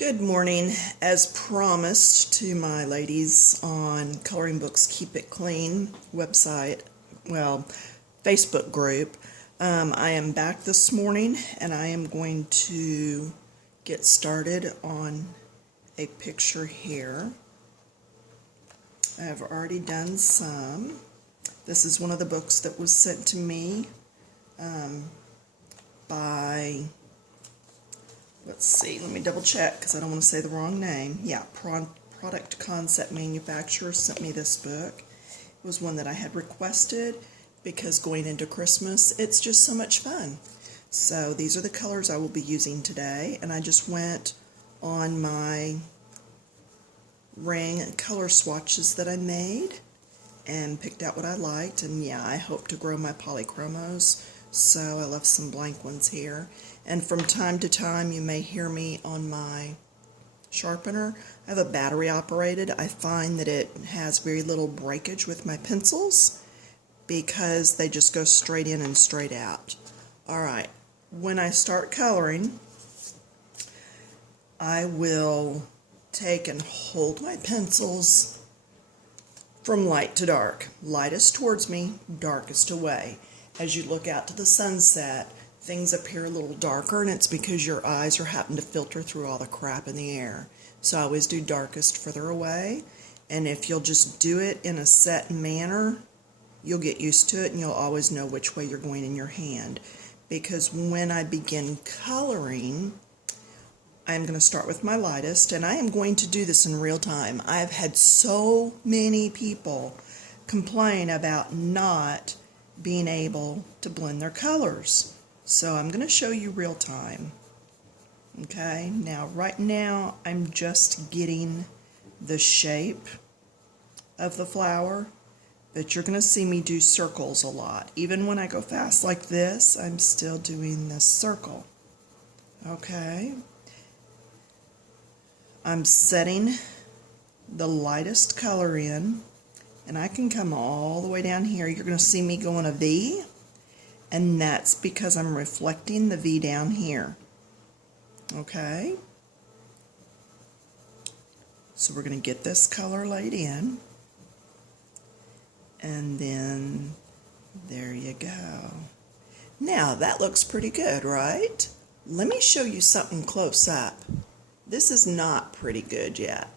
Good morning. As promised to my ladies on Coloring Books Keep It Clean website, Facebook group, I am back this morning and I am going to get started on a picture here. I have already done some. This is one of the books that was sent to me by, let's see, let me double check because I don't want to say the wrong name. Yeah, Product Concept Manufacturer sent me this book. It was one that I had requested because going into Christmas, it's just so much fun. So these are the colors I will be using today, and I just went on my ring color swatches that I made and picked out what I liked. And yeah, I hope to grow my Polychromos, so I left some blank ones here. And from time to time you may hear me on my sharpener. I have a battery operated. I find that it has very little breakage with my pencils because they just go straight in and straight out. Alright, when I start coloring, I will take and hold my pencils from light to dark. Lightest towards me, darkest away. As you look out to the sunset, things appear a little darker, and it's because your eyes are having to filter through all the crap in the air. So I always do darkest further away, and if you'll just do it in a set manner, you'll get used to it and you'll always know which way you're going in your hand. Because when I begin coloring, I'm going to start with my lightest, and I am going to do this in real time. I've had so many people complain about not being able to blend their colors. So I'm going to show you real time. Okay, now right now I'm just getting the shape of the flower, but you're going to see me do circles a lot. Even when I go fast like this, I'm still doing this circle. Okay, I'm setting the lightest color in, and I can come all the way down here. You're going to see me going a V, and that's because I'm reflecting the V down here. Okay, so we're going to get this color laid in, and then there you go. Now that looks pretty good, right? Let me show you something close up. This is not pretty good yet.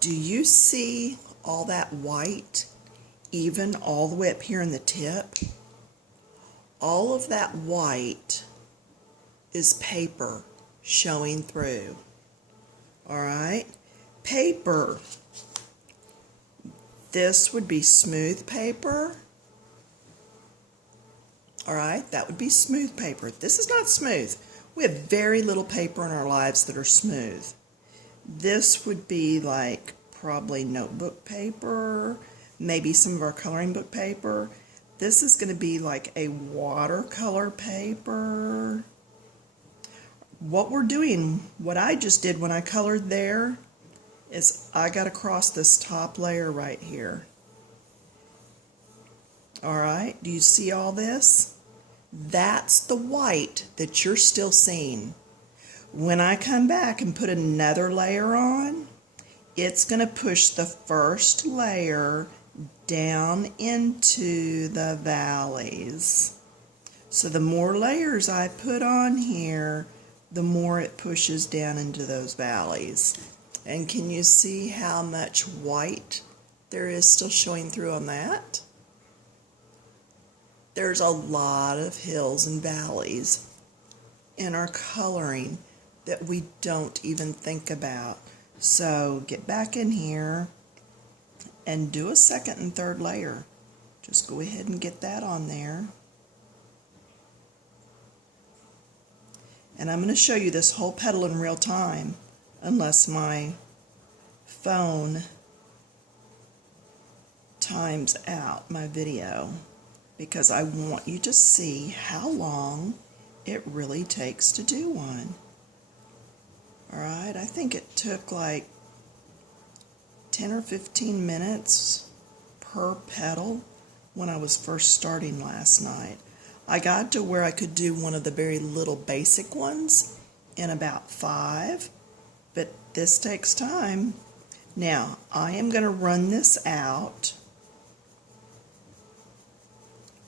Do you see all that white, even all the way up here in the tip? All of that white is paper showing through. Alright? Paper. This would be smooth paper. Alright? That would be smooth paper. This is not smooth. We have very little paper in our lives that are smooth. This would be like probably notebook paper, maybe some of our coloring book paper. This is going to be like a watercolor paper. What we're doing, what I just did when I colored there, is I got across this top layer right here. Alright, do you see all this? That's the white that you're still seeing. When I come back and put another layer on, it's going to push the first layer down into the valleys. So the more layers I put on here, the more it pushes down into those valleys. And can you see how much white there is still showing through on that? There's a lot of hills and valleys in our coloring that we don't even think about. So get back in here and do a second and third layer. Just go ahead and get that on there. And I'm going to show you this whole petal in real time, unless my phone times out my video, because I want you to see how long it really takes to do one. Alright, I think it took like 10 or 15 minutes per petal when I was first starting last night. I got to where I could do one of the very little basic ones, in about 5, but this takes time. Now, I am going to run this out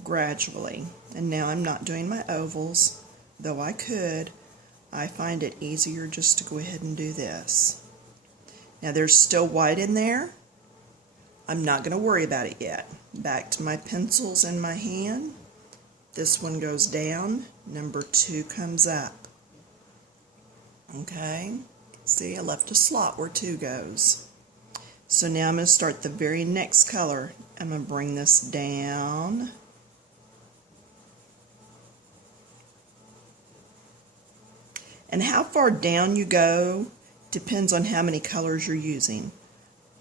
gradually. And now I'm not doing my ovals, though I could. I find it easier just to go ahead and do this. Now there's still white in there. I'm not going to worry about it yet. Back to my pencils in my hand. This one goes down, number 2 comes up. Okay, see, I left a slot where 2 goes. So now I'm going to start the very next color. I'm going to bring this down. And how far down you go depends on how many colors you're using.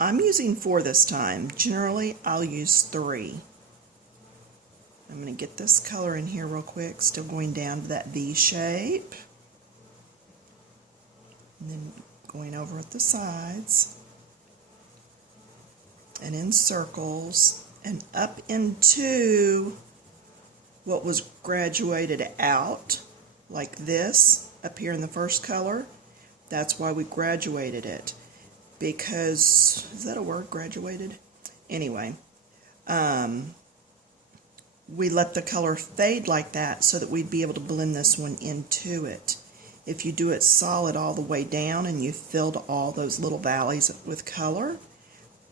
I'm using 4 this time. Generally, I'll use 3. I'm going to get this color in here real quick, still going down to that V shape. And then going over at the sides. And in circles. And up into what was graduated out, like this, up here in the first color. That's why we graduated it. Because, is that a word, graduated? Anyway, we let the color fade like that so that we'd be able to blend this one into it. If you do it solid all the way down and you filled all those little valleys with color,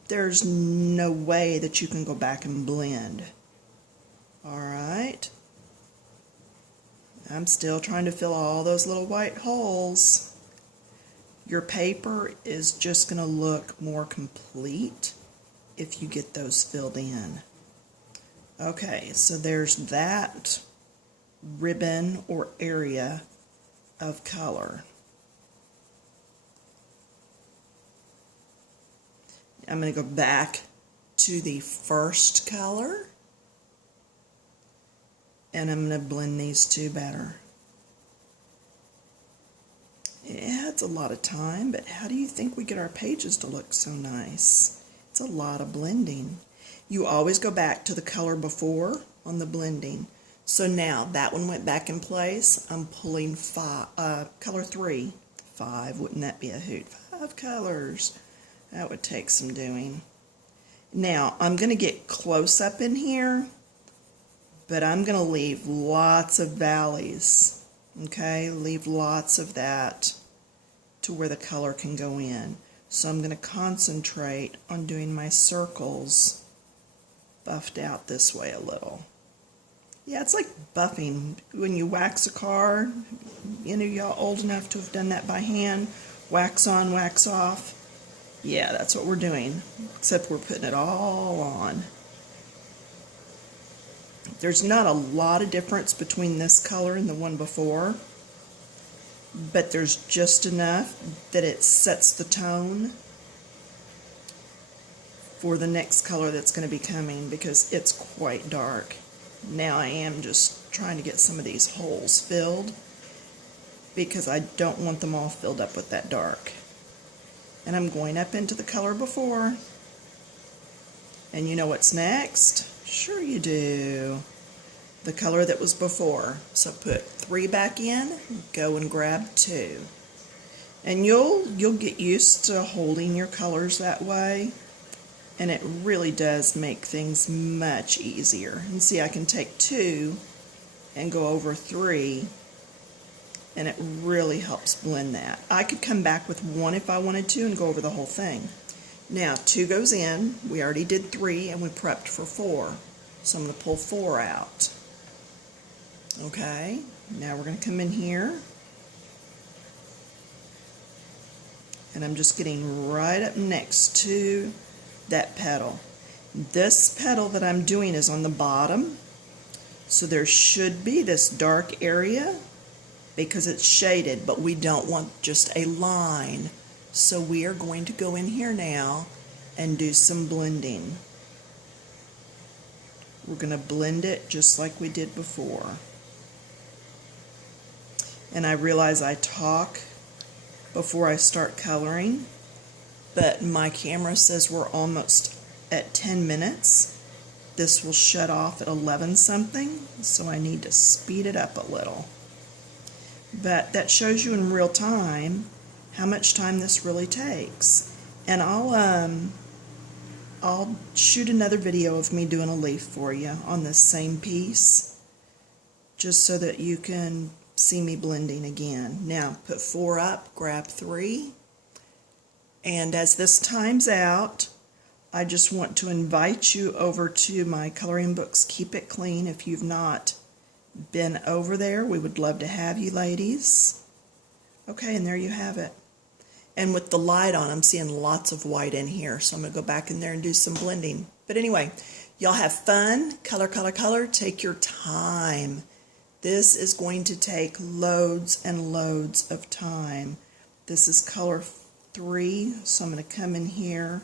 there's no way that you can go back and blend. Alright. I'm still trying to fill all those little white holes. Your paper is just going to look more complete if you get those filled in. Okay, so there's that ribbon or area of color. I'm going to go back to the first color. And I'm going to blend these 2 better. Yeah, it's a lot of time, but how do you think we get our pages to look so nice? It's a lot of blending. You always go back to the color before on the blending. So now that one went back in place. I'm pulling color 3. 5, wouldn't that be a hoot? 5 colors. That would take some doing. Now I'm going to get close up in here. But I'm going to leave lots of valleys, okay? Leave lots of that to where the color can go in. So I'm going to concentrate on doing my circles buffed out this way a little. Yeah, it's like buffing. When you wax a car, any of y'all old enough to have done that by hand, wax on, wax off. Yeah, that's what we're doing, except we're putting it all on. There's not a lot of difference between this color and the one before, but there's just enough that it sets the tone for the next color that's going to be coming, because it's quite dark. Now I am just trying to get some of these holes filled because I don't want them all filled up with that dark. And I'm going up into the color before. And you know what's next? Sure you do. The color that was before. So put 3 back in, go and grab 2. And you'll get used to holding your colors that way. And it really does make things much easier. And see, I can take 2 and go over 3, and it really helps blend that. I could come back with 1 if I wanted to and go over the whole thing. Now 2 goes in, we already did 3 and we prepped for 4. So I'm going to pull 4 out. Okay, now we're going to come in here. And I'm just getting right up next to that petal. This petal that I'm doing is on the bottom, so there should be this dark area because it's shaded, but we don't want just a line. So we are going to go in here now and do some blending. We're going to blend it just like we did before. And I realize I talk before I start coloring, but my camera says we're almost at 10 minutes. This will shut off at 11 something, so I need to speed it up a little. but that shows you in real time how much time this really takes. And I'll shoot another video of me doing a leaf for you on this same piece, just so that you can see me blending again. Now put 4 up, grab 3, and as this times out, I just want to invite you over to my coloring books, Keep It Clean. If you've not been over there, we would love to have you, ladies. Okay, and there you have it. And with the light on, I'm seeing lots of white in here, so I'm going to go back in there and do some blending. But anyway, y'all have fun. Color, color, color. Take your time. This is going to take loads and loads of time. This is color 3, so I'm going to come in here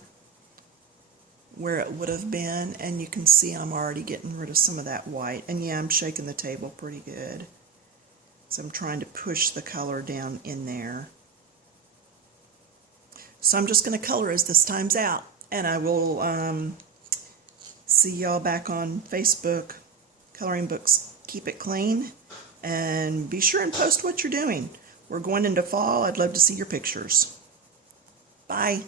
where it would have been, and you can see I'm already getting rid of some of that white. And yeah, I'm shaking the table pretty good, so I'm trying to push the color down in there. So I'm just going to color as this time's out, and I will see y'all back on Facebook, Coloring Books Keep It Clean, and be sure and post what you're doing. We're going into fall. I'd love to see your pictures. Bye.